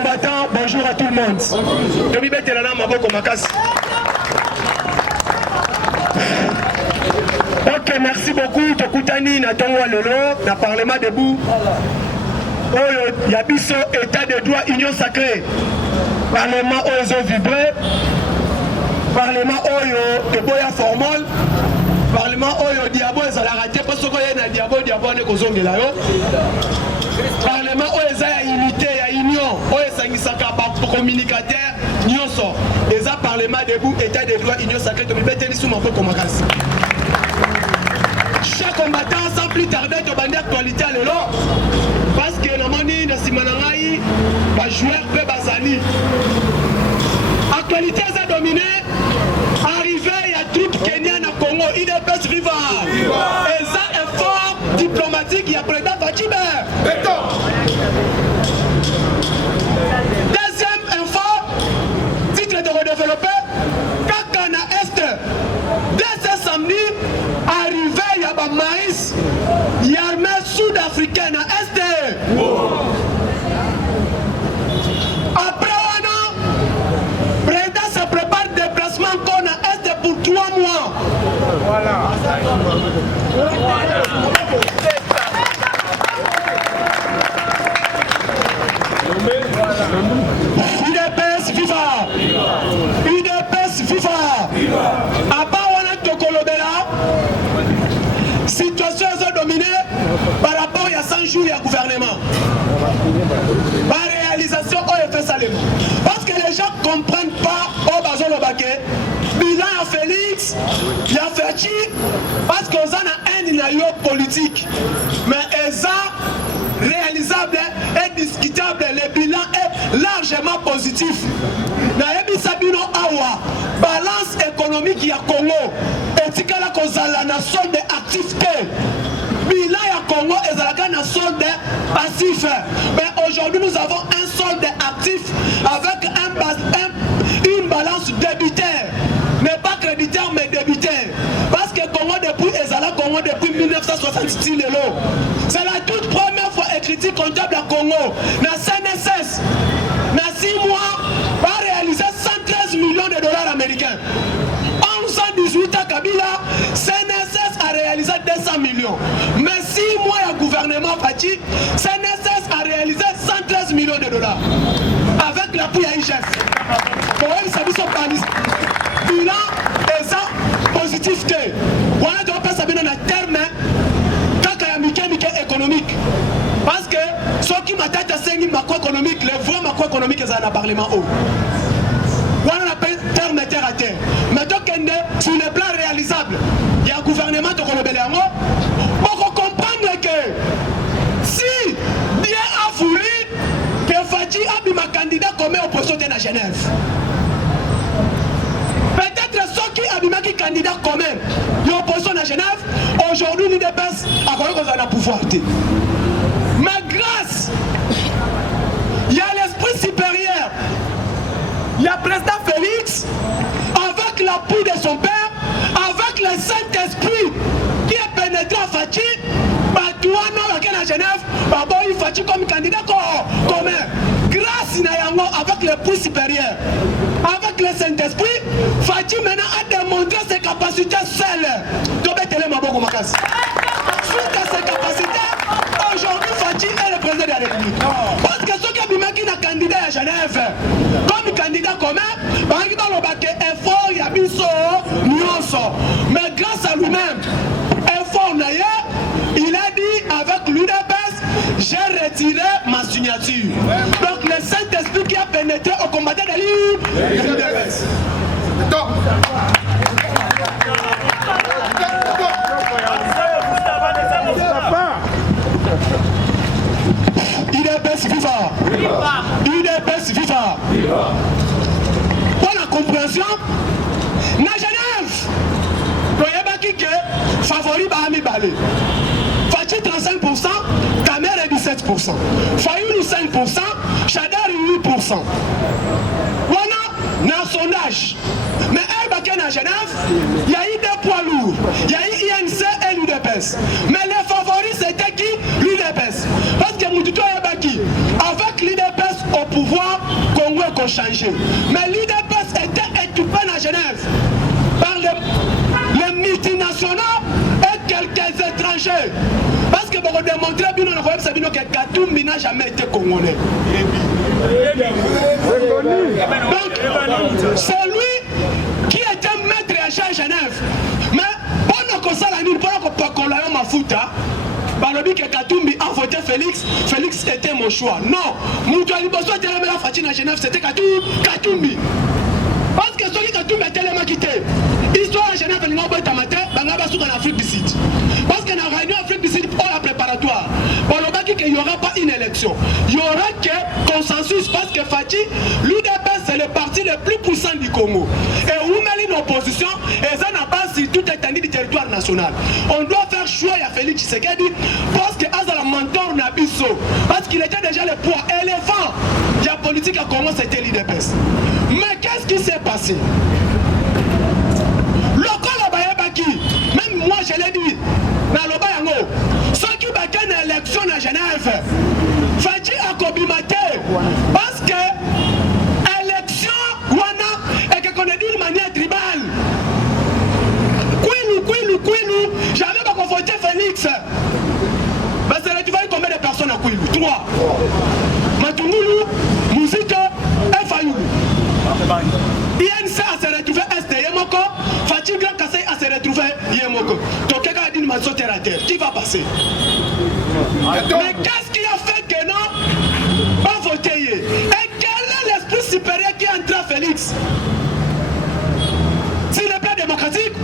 combattants, bonjour à tout le monde. Ok, merci beaucoup. Tokutani na Tongo Lolo, na Parlement debout. Oyo, Yabiso, État de droit, Union sacrée. Parlement Oyo vibré. Parlement Oyo, de Boya Formol. Parlement Oyo, Diabo, et Zalarate, parce qu'il y a Diabo, ne Kozonge là. Parlement Oyo, il y a unité, il y a union. Oyo, Sangisaka, communicateur, Nyonso. Et ça, Parlement debout, État de droit, Union sacrée, tu me mets sous mon peu comme un casse. Chaque combattant, sans plus tarder, tu vas dire actualité à l'élo. Parce que nous avons dit que Simanangaï, les joueurs peuvent basali. Actualité a dominé. Arrivé, il y a troupes kenyanes au Congo. Il est best vivant. Et ça, effort diplomatique, il y a président Fatibe. Deuxième info, titre de redévelopper. Kakana Est, dès ce samedi, arrivé, il y a un maïs. Il y a l'armée sud-africaine à Est. Après un an, le président se prépare déplacement qu'on a Est pour 3 mois. Voilà. UDPS viva! UDPS viva! À part on a Tokolobela, situation est dominée par rapport à 100 jours et à gouvernement. Par réalisation, on fait ça. Parce que les gens ne comprennent pas au bazar le baquet. Bilan à Félix, il y a Ferti, parce qu'on a un politique. Mais ils ont réalisable et discutable. Le bilan est largement positif. Naebi Sabino Awa, balance économique y a Congo. Et si la cause la nation de activité. Bilan à Congo et la nation de passif. Mais aujourd'hui nous avons un solde actif avec une balance débitaire. Mais pas créditaire mais débitaire. Parce que Congo depuis Ezala Congo depuis 1966 c'est la toute première fois écriture comptable à Congo. Na CNSS, na 6 mois, va réaliser 113 millions de dollars américains. En 118 à Kabila, CNSS a réalisé 200 millions. Mais 6 mois à gouvernement Fati, CNSS a réalisé 113 millions de dollars. Avec l'appui à IGF. Pour ça son panis. Bilan et ça, positivité. Voilà, tu vas pas savoir dans le terme, quand il y a un économique. Parce que ceux qui m'attendent à 5 macroéconomiques, les vrais macroéconomiques, ils ont un parlement haut. Voilà, on appelle terme terre à terre. Mais donc, sur le plan réalisable, il y a un gouvernement de Kolobeliango. Pour comprendre que si Dieu a voulu que Fati ait ma candidat comme opposition à Genève, peut-être ceux qui ont qui candidat quand même, l'opposition à Genève, aujourd'hui l'UDPS a quand même un pouvoir. Mais grâce, il y a l'esprit supérieur, il y a le président Félix, avec l'appui de son père, avec le Saint-Esprit qui est pénétré à Fati, à Genève, il Fati comme candidat commun. Grâce avec le pouls supérieur, avec le Saint-Esprit, Fati maintenant a démontré ses capacités seules. Suite à ses capacités, aujourd'hui Fati est le président de la République. Parce que ceux qui ont un candidat à Genève, comme candidat commun, effort, il y a mais grâce à lui-même, effort il a dit avec l'UDPS, j'ai retiré ma signature. Donc le Saint-Esprit qui a pénétré au combat de l'UDPS. UDPS viva! UDPS viva! Pour la compréhension, na Genève, favori Bahami Balé. Fati 35%, Kamere 17%, Fayoulou 5%, Chadar 8%. Voilà, dans son sondage. Mais à Genève, il y a eu des poids lourds, il y a eu INC et l'UDPS. Mais les favoris c'était qui? L'UDPS. Parce que Moutoutou Ebaki, avec l'UDPS au pouvoir, qu'on changeait. Mais l'UDPS était équipé à Genève par les multinationaux et quelques étrangers. Parce que pour démontrer que Katumbi n'a jamais été congolais. Donc, c'est lui qui était maître à Genève. Mais pendant qu'on s'en a mis, pendant qu'on l'a eu ma fouta, Balobi que Katumbi a voté Félix, Félix était mon choix. Non, Moutouali Bosso était la Fatine à Genève, c'était Katumbi. Parce que celui Katumbi était tellement quitté. Histoire à Genève, il n'a pas été maté, il n'a pas été en Afrique du Sud. Parce qu'il y a une réunion en Afrique du Sud pour la préparatoire. Balobi qu'il n'y aura pas une élection. Il n'y aura que consensus parce que Fati, l'UDPS, c'est le parti le plus puissant du Congo. Et où met l'opposition, et ça n'a pas si tout étendu du territoire national. On doit faire choix à Félix Tshisekedi parce que Azala mentor Nabiso, parce qu'il était déjà le poids éléphant de la politique à Congo, c'était l'UDPS. Mais qu'est-ce qui s'est passé? Même moi je l'ai dit, dans le Bayango, ceux qui battent une élection à Genève, Fati a combimaté parce que l'élection, et qu'on a dit de manière tribale. Kouilou, jamais pas voter Félix. Mais c'est tu vois combien de personnes à Kouilou? 3. Matungulu, Mouzito et Fayoulou. INC a se retrouvé Est Yemoko, Fatih Grand Kassai a se retrouvé Yemoko. Donc quelqu'un a dit une sauter à terre. Qui va passer? Mais qu'est-ce qui a fait que non pas voter? Et quel est l'esprit supérieur qui est entré à Félix? S'il n'est pas démocratique,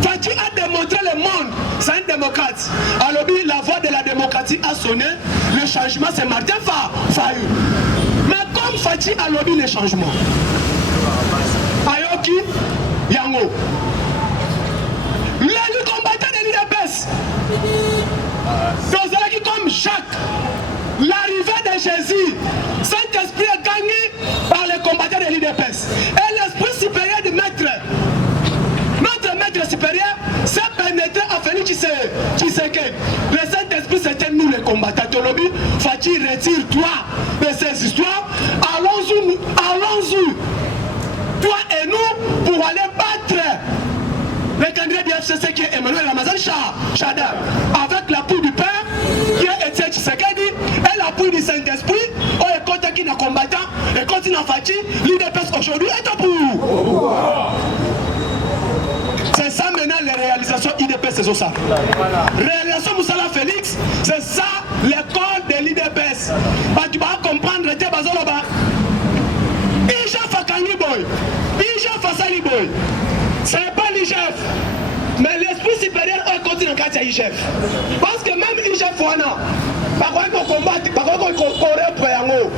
Fatih a démontré le monde, c'est un démocrate. Alors la voix de la démocratie a sonné, le changement c'est Martin Fayou. Mais comme Fatih a lobby le changement, Ayoki Yango, les combattants de l'UDPS, dans qui comme Jacques, l'arrivée de Jésus, Saint-Esprit est gagné par les combattants de l'UDPS. Et l'esprit supérieur du maître, notre maître supérieur, s'est pénétré à Félix Tshisekedi. Le Saint-Esprit, c'était nous les combattants. Tolobi, Fatih, retire-toi de ces histoires. Allons-y, toi et nous, pour aller battre le candidat du FCC qui est Emmanuel Ramazan Chada, avec l'appui du Père, qui est Etienne Tshisekedi, et l'appui du Saint-Esprit, on est content qu'il y a combattant, et continue à Fatih, l'UDPS aujourd'hui est au bout. C'est ça maintenant les réalisations IDPS, c'est ça. Réalisation Moussala Félix, c'est ça l'école de l'IDPS. Tu vas comprendre, tu vas là-bas. IGF à Kangi Boy, IGF à Sali Boy. Ce n'est pas l'IGF, mais l'esprit supérieur est continue en cas de IGF. Parce que même IGF, par contre, on combat, par contre, on correct pour Yango.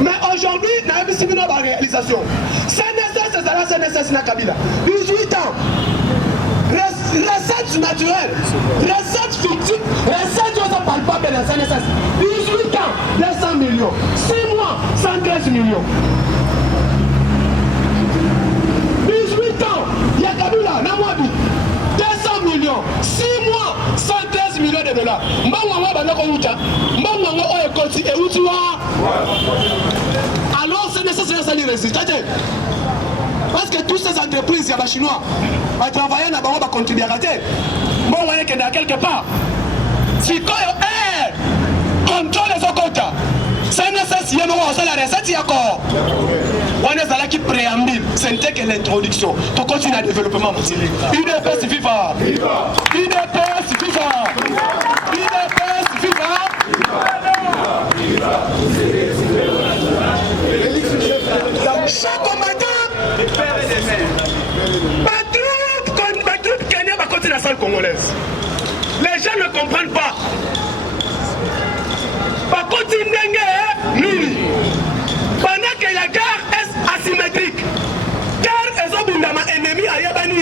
Mais aujourd'hui, nous avons une réalisation. CNSS, c'est la CNSS na Kabila. 18 ans. Recettes naturelles, recettes fictives, recettes palpables de la CNSS. 18 ans, 200 millions. 6 mois, 113 millions. 18 ans, il y a Kabila, Namwabi. 200 millions. 6 mois, 113 millions de dollars. Alors, c'est nécessaire de réussir. Parce que toutes ces entreprises, il y a des Chinois, ils travaillent dans le continuer à rater. Bon, on est quelque part. Si on contrôle les autres, c'est nécessaire de la recette. On est là qui préambule, ce n'était que l'introduction. Pour continuer à développement. UDPS viva! UDPS viva! UDPS viva! Chaque combattant, ma troupe Kenya va continuer la salle congolaise. Les gens ne comprennent pas. Par contre, pendant que la guerre est asymétrique, car ils ont un ennemi à Yabani,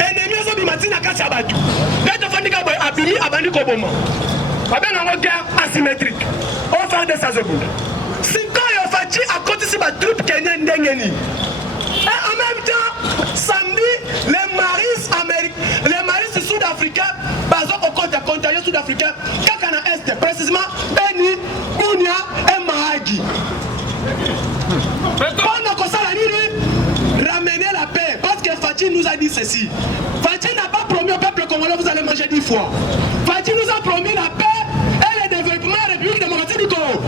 ennemi ils ont dit Matina Kachabatu. Quand on fait des abîmés à Bani Koboma, pendant la guerre asymétrique, on fait des sazoboules. Si quand il a fait à côté de ma troupe kenyenne d'Engeni, et en même temps, samedi, les maris sud-africains, basés au contagieux sud-africain, Kakana Est, précisément, Beni, Bounia et Mahagi. Ramener la paix. Parce que Fatih nous a dit ceci. Fatih n'a pas promis au peuple congolais vous allez manger 10 fois. Fatih nous a promis la paix et le développement de la République démocratique du Congo.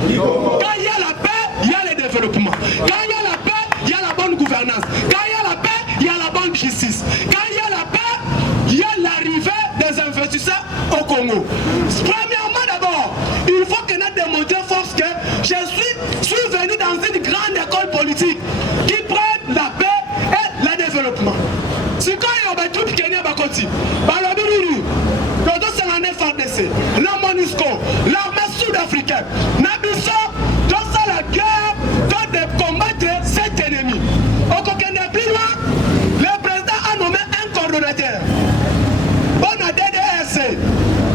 Quand il y a la paix, il y a le développement. Quand il y a la paix, il y a la bonne gouvernance. Quand il y a la paix, il y a la bonne justice. Quand il y a la paix, il y a l'arrivée des investisseurs au Congo. Premièrement d'abord, il faut que nous démontrions force que je suis venu dans une grande école politique qui prenne la paix et le développement. Si quand il y a des troupes qui viennent à Bakoti, Balabiruru, le 259 FARDC, la MONUSCO, l'armée sud-africaine, Nabiso, dans la guerre, de combattre cet ennemi. Au Kokende plus loin, le président a nommé un coordonnateur. On a DDRC,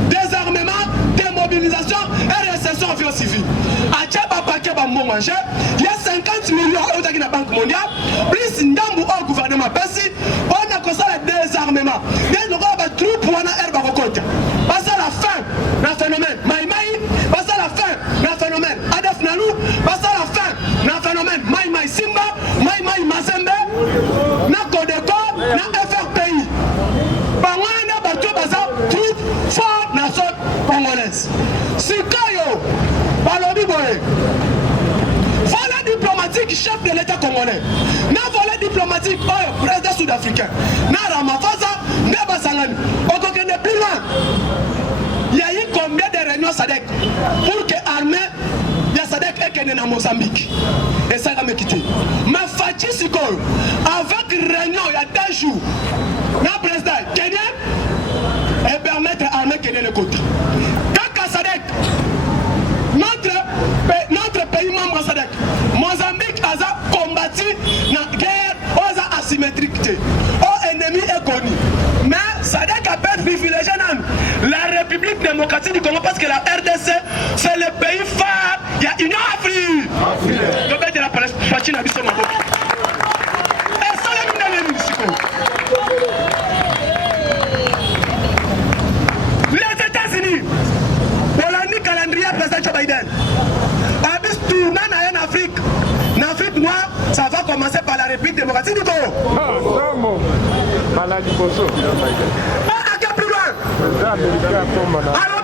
désarmement, démobilisation et récession en vie civile. À Tchaba Pakeba Moumanger, il y a 50 millions au la Banque mondiale, plus Ndambu au gouvernement Pessi, on a commencé le désarmement. Il y a des troupes pour un herbe à Rokota. Passe à la fin d'un phénomène Maïmaï, passe à la fin d'un phénomène Adef Nalou, passe à la fin d'un phénomène Maïmaï Simba, Maïmaï Mazembe, na Kodeko, na FRPI. Bangwana Bato Baza, troupe fort nation congolaise. Sikayo, Balobi Boye. Volet diplomatique, chef de l'État congolais. Na volet diplomatique, président sud-africain. Na Ramaphosa, Ndeba Sangani. On connaît plus loin. Il y a eu combien de réunions SADC pour que l'armée de SADC ait qu'elle est en Mozambique. Et ça va me quitter. Mais Fatih Sikoy, avec réunion il y a 2 jours, le président kenyan et permettre à l'armée kenyan le côté. Quand SADC, notre pays membre SADC, Mozambique a combattu la guerre aux asymétriques. Aux ennemis est connu. Mais SADC a pas privilégié la République démocratique du Congo parce que la RDC c'est le pays phare. Il y a Union Afrique. Le pays de la Palestine a vu son maboko. Et ça les États-Unis, pour l'année calendrier président Joe Biden, a vu tourner en Afrique. En Afrique noire, ça va commencer par la République démocratique du Congo. Maladie Bosso. Alors,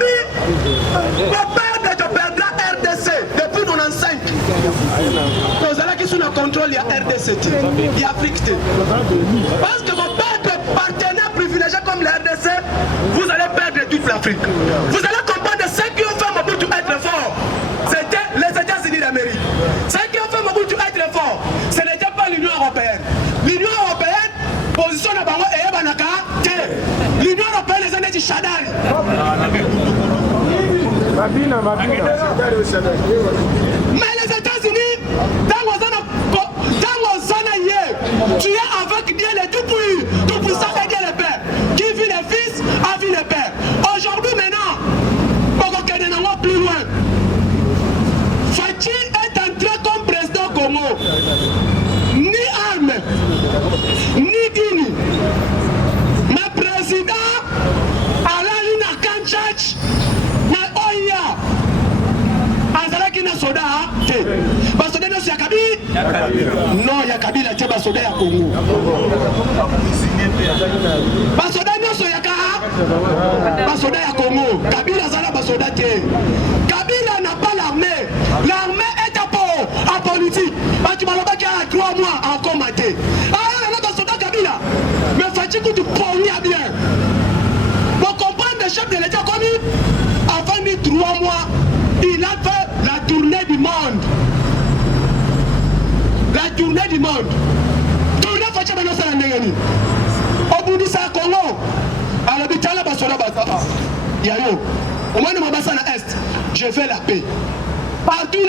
le père de perdra RDC depuis 95. Vous allez qui sous le contrôle, il y a RDC, il y a Afrique. Parce que vos pères partenaires privilégiés comme la RDC, vous allez perdre toute l'Afrique. Vous allez comprendre ce qui ont fait Mobutu être fort. C'était les États-Unis d'Amérique. Ce qui ont fait Mobutu être fort, ce n'était pas l'Union européenne. L'Union européenne, position de Bango et Banaka, l'Union européenne, les années du Chadal. Mais les États-Unis, dans tu es avec Dieu le tout puissant et Dieu le Père. Qui vit le Fils a vu le Père. Aujourd'hui, maintenant, pour plus loin, Fatih est entré comme président Congo. Ni armes, ni Guinée. Mais président, Alain Kanchach, mais Oya, Azalaki na soda, Basoda no Yakabi? Non, Yakabi la teba soda ya Congo. Basoda no Soyaka, Basoda ya Congo. Kabila Zala Basoda te. Kabila n'a pas l'armée. L'armée est en politique. Tu m'as dit qu'il y a 3 mois en combattre. Ah, là, Basoda Kabila. Mais Fatih tu pognes bien. Pour comprendre le chef de l'État connu, avant de 3 mois, il a fait la tournée du monde. La tournée du monde. Tournée Fatih maintenant c'est la Négani. Au bout de ça, Congo, à l'habitat là, Basoda Basoda. Yayo, au moins de mon bassin à Est, je fais la paix. Partout il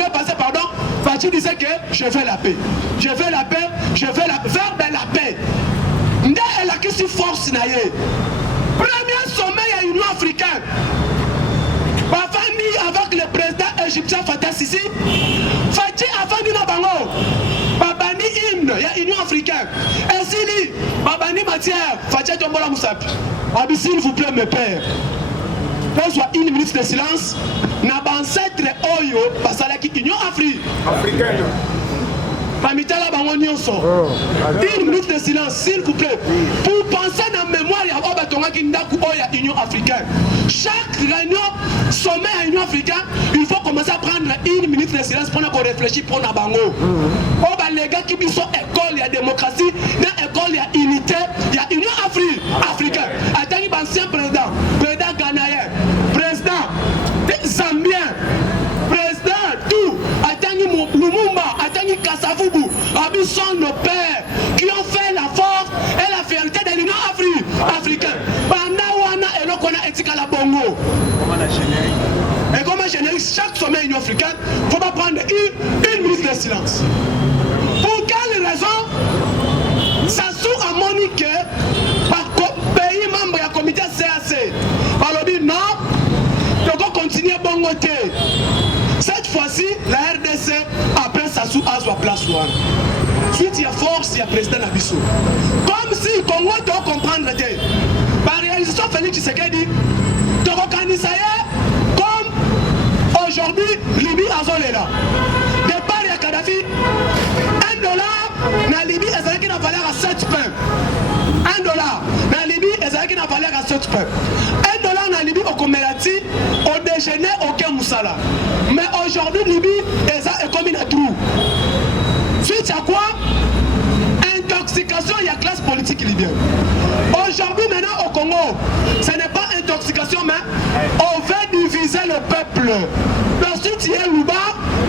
est passé, pardon, Fatih disait que je fais la paix. Je fais la paix, je fais la paix, vers de la paix. Nde elle a qui si force naïe. Premier sommet à l'Union africaine. Ma famille avec le président égyptien Fatah Sisi. Fatih a vendu dans Bango. Babani hymne, il y a Union africaine. Et s'il Babani matière, Fatih Tombola Moussapi. Abi s'il vous plaît mes pères. Qu'on soit une minute de silence. N'a pas ancêtre Oyo, parce que l'Union africaine. Afrique. Africaine. Pamitala bango nyonso. Une minute de silence, s'il vous plaît. Pour penser dans la mémoire, il y a Obatonga Kindaku Oya Union africaine. Chaque réunion, sommet à Union africaine, il faut commencer à prendre une minute de silence pour qu'on réfléchisse pour la bango. Oba les gars qui sont école, il y a démocratie, il y a école, il y a unité, il y a Union africaine. Attendez, ancien président, président ghanéen, président zambien, président tout, attendez Lumumba, attendez Kassavubu, Abi sont nos pères qui ont fait la force et la fierté de l'Union africaine. Bandawana et l'Okona Etika la Bongo. Et comme un générique, chaque sommet Union africaine, il ne faut pas prendre une minute de silence. Pour quelle raison ça sous à Monique par pays membre du comité CAC? Par le but, non, il faut continuer à bon côté. Cette fois-ci, la RDC, après Sassou a sa place. Suite, il y a force, il y a président Nabiso. Comme si le Congo doit comprendre. Par réalisation, Félix Tshisekedi, de reconnaître comme aujourd'hui, Libye a zone là. Départ, il y a Kadhafi. $1 dans Libye, et qui n'a valeur à 7 pains. $1 dans Libye, et qui n'a valeur à 7 pains. $1 dans Libye, au Komerati, au déjeuner, aucun moussala. Mais aujourd'hui, Libye, est comme une trou. Suite à quoi? Intoxication, il y a classe politique libyenne. Aujourd'hui, maintenant, au Congo, ce n'est pas intoxication, mais on veut diviser le peuple. Ensuite, tu es Louba,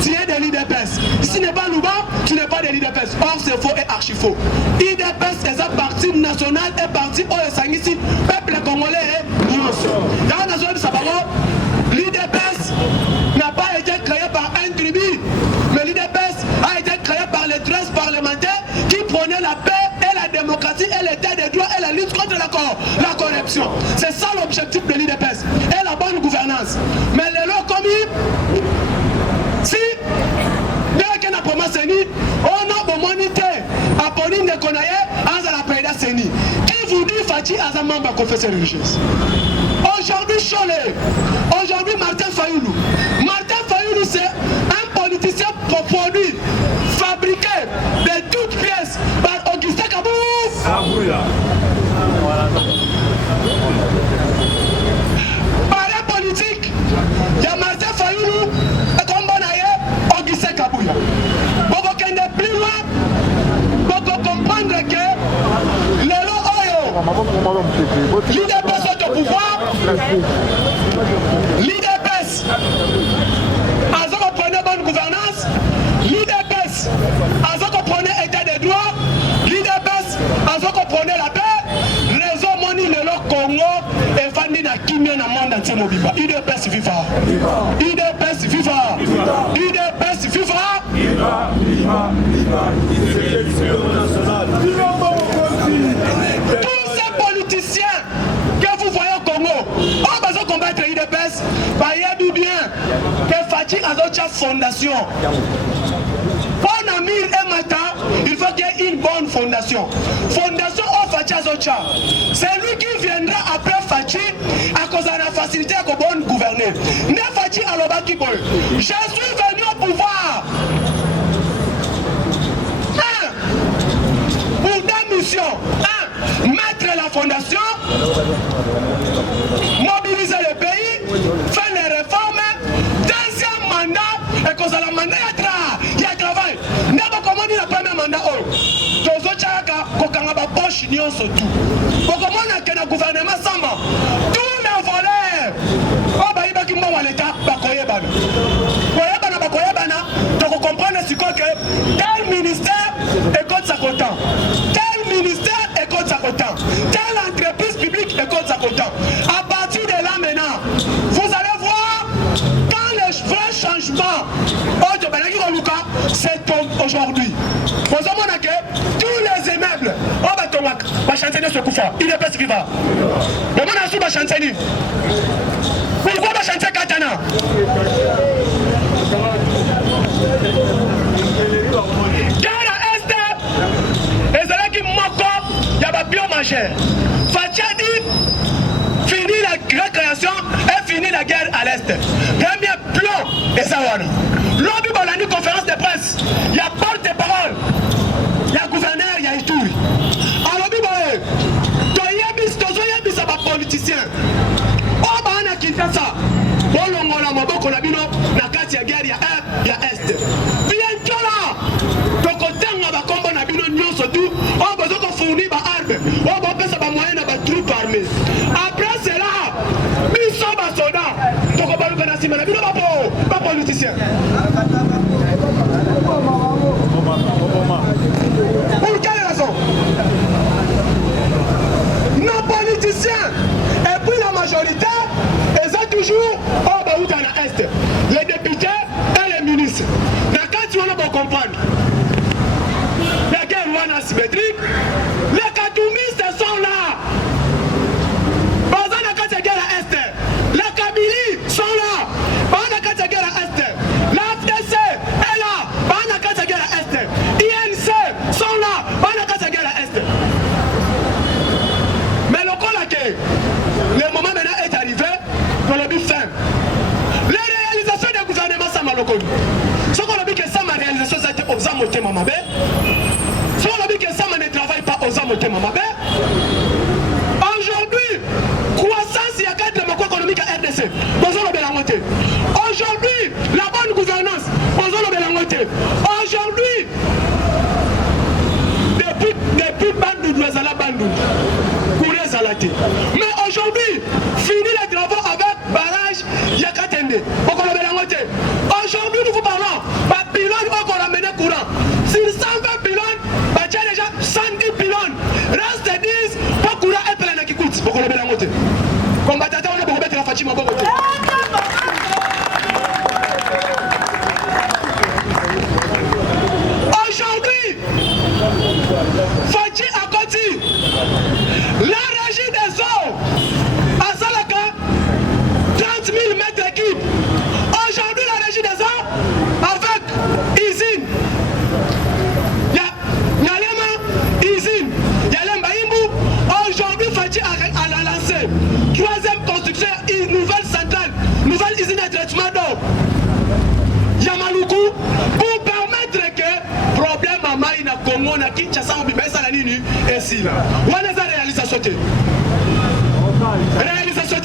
tu es de l'IDPS. Si tu n'es pas Louba, tu n'es pas de l'IDPS. Or, c'est faux et archi faux. IDPS est un parti national et parti où le peuple congolais est innocent. Dans la nation de Sabaro, l'IDPS n'a pas été créé par un tribu, mais l'IDPS a été créé par les 13 parlementaires qui prenaient la paix et la démocratie et l'état des droits et la lutte contre la corruption. C'est ça l'objectif de l'IDPS et la bonne gouvernance. Mais les lois commis, si dès qu'on a promis, on a bon monité à Pauline de Konaye, à la Préda Seni. Qui vous dit Fati à un membre de confession religieuse? Aujourd'hui, Cholet, aujourd'hui, Martin Fayoulou. Martin Fayoulou, c'est un politicien produit, fabriqué de toutes pièces par Augustin Kabou. Par la politique, il y a Martin Fayoulou et comme bon Augustin Kabouya. Pour qu'on ait plus loin, pour comprendre que les lois l'IDPS est au pouvoir, l'IDPS a ce qu'on prenait bonne gouvernance, l'IDPS a ce qu'on prenait état des droits, l'IDPS a ce qu'on prenait la paix, réseau Moni le Congo et Fandi na Kimia na monde entier mobiba. IDPS viva, IDPS viva, IDPS viva. Tous ces politiciens que vous voyez au Congo, on va combattre l'IDPS, voyez bien que Fatih a fondation. Pour Namir et Mata, il faut qu'il y ait une bonne fondation. Fondation au Fatih Azocha. C'est lui qui viendra après Fatih à cause de la facilité à bonne gouverner. Ne Fatih Aloba Kiboy. Je suis venu au pouvoir. Pour deux missions. Mettre la fondation, mobiliser le pays, faire les réformes. Deuxième mandat, et cause de la mandat, il y a travail. N'est pas comment dire le premier mandat. Tozo Tchaka, Kokangaba Poche, Nyon Sotou. Pour comment on a un gouvernement sans tous les volets. Oh, bah, il va qu'il m'a l'état, Bakoyebana. Koyebana, Bakoyebana, donc on comprend ce que tel ministère est contre sa cotant. Tel ministère est contre sa cotant. Telle entreprise publique est contre sa cotant. À partir de là maintenant, vous allez voir quand les vrais changements c'est aujourd'hui. Vous savez que tous les immeubles, on va chanter ce coup fort. Il est pas ce qu'il va. Mais on a chanter. Pourquoi on va chanter Katana? Car à Est, les élèves qui manquent, il y a un biomagère. Fatia dit, fini la récréation et fini la guerre à l'Est. Premier plan, et ça va. L'objet de la nuit nsima na bino bapoliticien. Pour quelle raison? Nos politiciens et puis la majorité, ils ont toujours au Baouta na Est, les députés et les ministres. Mais quand tu vas comprendre, la guerre est asymétrique, les katoumistes sont là. Pendant la guerre à Est, les Kabylie sont là. Pendant la guerre à Est, la FDC est là. Pendant la guerre à Est, INC sont là. Pendant la guerre à Est. Mais le moment maintenant est arrivé pour le but fin. Les réalisations du gouvernement sont mal connues. Ce qu'on a dit que ça, ma réalisation, ça a été aux âmes au thème Mamabé. Ce qu'on a dit que ça, ne travaille pas aux âmes au thème Mamabé. Aujourd'hui, croissance, il y a 4 démocrates économiques à RDC. Aujourd'hui, la bonne gouvernance. Aujourd'hui, depuis Bandou, Douazala Bandou, Kouré Zalati. Mais aujourd'hui, fini les travaux avec barrage Yakatende. Aujourd'hui, nous vous parlons, par pylône, on a mené courant. Sur 120 pylônes, il y a déjà 110 pylônes. Reste 10, pour courant et plein qui coûte. Combattant, on a beaucoup de la Fatima. Aujourd'hui, Fachi a continué. La régie des eaux à Salaka, 30 000 mètres cubes. Aujourd'hui, la régie des eaux avec usine. Yalema, usine. Yalema Imbu. Aujourd'hui, Fachi a lancé 3e construction, une nouvelle centrale, nouvelle usine de traitement d'eau. Yamaloukou, pour permettre que problème à Maïna Congo na Kinshasa ou Bibesa la Nini et si là. On a réalisation. Réalisation.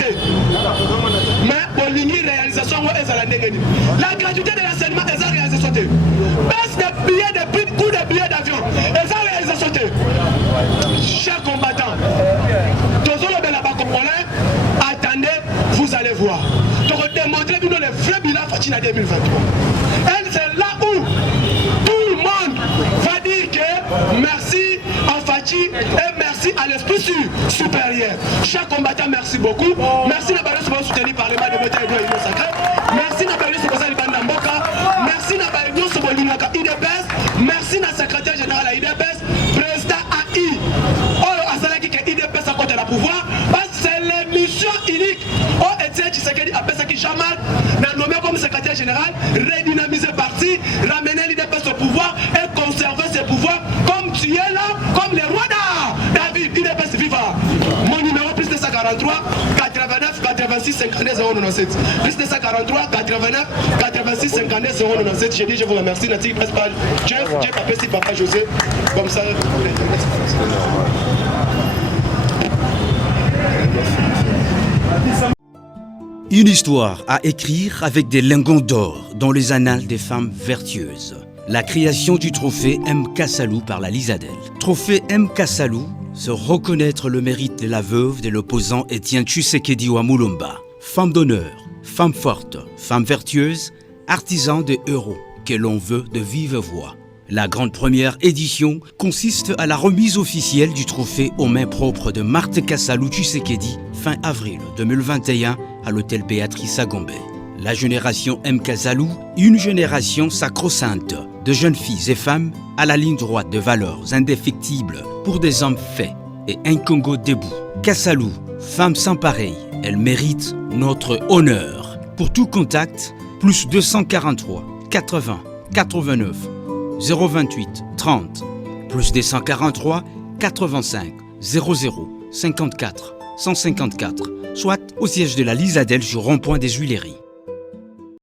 Mais pour l'union réalisation, on est à la négani. La gratuité de l'enseignement est à réalisation. Baisse des billets de prix, coût des billets d'avion est à réalisation. Chers combattants, tous les là-bas congolais, attendez, vous allez voir. Donc démontrer nous les vrais bilans Fatina 2023. Et c'est là où tout le monde va dire que merci à Fachi et merci à l'esprit supérieur. Chers combattants, merci beaucoup. Merci Nabalus pour soutenir par les mains de Métal et de Sacré. Merci Nabalus pour ça, les bandes d'Amboka. Merci Nabalus pour l'Inaka IDPS. Merci na secrétaire général à IDPS. Président AI. Oh, Asalaki que IDPS à côté de la pouvoir. Parce que c'est l'émission unique. Oh, Etienne Tshisekedi appelle ça qui Jamal. N'a nommé comme secrétaire général. Redynamiser le parti. Ramener l'IDPS au pouvoir. Et conserver ses pouvoirs. Comme tu es là. Comme les Rwanda. David, IDPS viva. Mon numéro plus de 143 89 86 52 097. Plus de 143 89 86 52 097. J'ai dit je vous remercie. Nathalie presse pas. Jeff, appelle si papa José. Comme ça. Une histoire à écrire avec des lingots d'or dans les annales des femmes vertueuses. La création du trophée M. Kassalou par la Lisadel. Trophée M. Kassalou, se reconnaître le mérite de la veuve de l'opposant Etienne Tshisekedi Wamulomba. Femme d'honneur, femme forte, femme vertueuse, artisan des héros que l'on veut de vive voix. La grande première édition consiste à la remise officielle du trophée aux mains propres de Marthe Kassalou Tshisekedi fin avril 2021 à l'hôtel Béatrice à Gombe. La génération M. Kassalou, une génération sacro-sainte de jeunes filles et femmes à la ligne droite de valeurs indéfectibles pour des hommes faits et un Congo debout. Kassalou, femme sans pareil, elle mérite notre honneur. Pour tout contact, plus 243 80 89 028 30 plus 243 85 00 54 154, soit au siège de la Lisadel sur rond-point des Huileries.